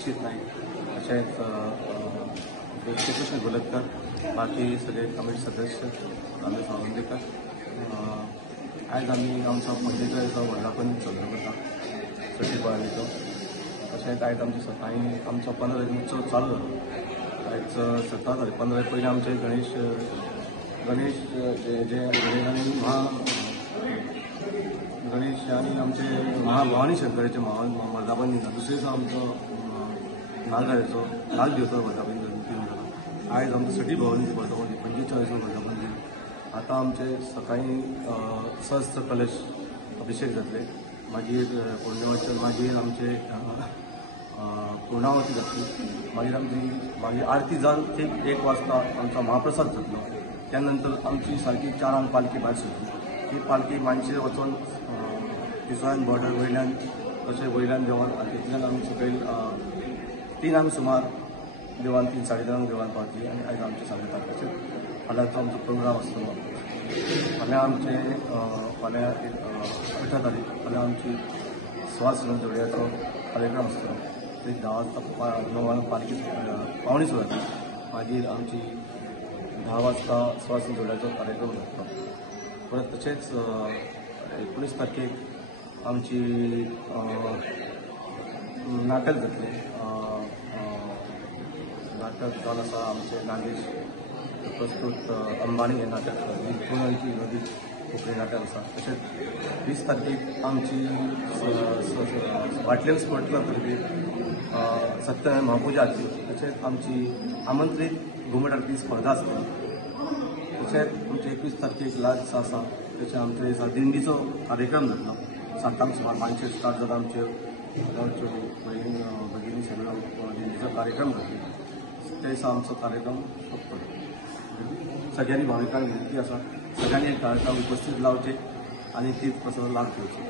दीक्षित नाईक तशेंच श्रीकृष्ण गोलतकर, बाकी सगळे कमिटी सदस्य रमेश सावंतेकर. आज आम्ही आमचा 45वा वर्धापन साजरो करता सतीबाईचो. तशेंच आयज आमचे सकाळी आमचो 15 उत्सव चालू जालो. आयज 17 तारीख 15 पयलीं आमचे गणेश गणेश आणि आमचे महाभवानी शंकराचे वर्धापन दिन. दुसरे दिसा आमचो नागराचो नाग देवता वर्धापन दिन जालो. आयज आमचो सटी भवानी वर्धापन दिन 45वा वर्धापन दिन. आतां आमचे सकाळी सहस्त्र कलश अभिषेक जातले, मागीर पौर्णिमाचे मागीर आमचे पूर्णावती जातली, मागीर आरती जावन ठीक 1 वाजता आमचो महाप्रसाद जातलो. त्यानंतर आमची सारकी 4 पालखी भायर सरतली. ही पालखी मानशेर वचून तिसवान बॉर्डर वयल्यान तशें वयल्यान देवान तितल्यान आमी सकयल 3 सुमार देवान 3 साडे 3 देवान पावतली. आनी आयज आमचे 7:30 फाल्यांचो आमचो प्रोग्राम आसतलो. फाल्यां आमचे फाल्यां 18 तारीख फाल्यां आमची सुवास जोडयाचो कार्यक्रम आसतलो. ते 10 वाजता 9 वरांक पालखी पावणी सुरू जातली. मागीर आमची 10 वाजता सुवास जोडयाचो कार्यक्रम जातलो. परत तशेंच 19 तारखेक आमची नाटक जातली. नाटक जावन आसा आमचे नागेश प्रस्तूत अंबानी हें नाटक पुणेची नदी कोंकणी नाटक आसा. तशेंच 20 तारखेक आमची वाटलेन स्पोर्ट क्लब तर्फे सत्यनारायण महापुजा आसली. तशेंच आमची आमंत्रीत घुमट आरती स्पर्धा आसतली. तशेंच आमचे 21 तारखेक लास्ट दिसा आसा. तशें आमच्या दिसा दिंडीचो कार्यक्रम जातलो. 7 सुमार मानशेर स्टार्ट जाता आमच्यो गांवच्यो भगिनी सगळ्यो दिंडीचो कार्यक्रम जातलो. त्या दिसा आमचो कार्यक्रम सोंपतलो. सगळ्यांनी भाविकांक विनंती आसा, सगळ्यांनी एक कार्यक्रम उपस्थित लावचे आणि तीच कसो लाभ घेवचो.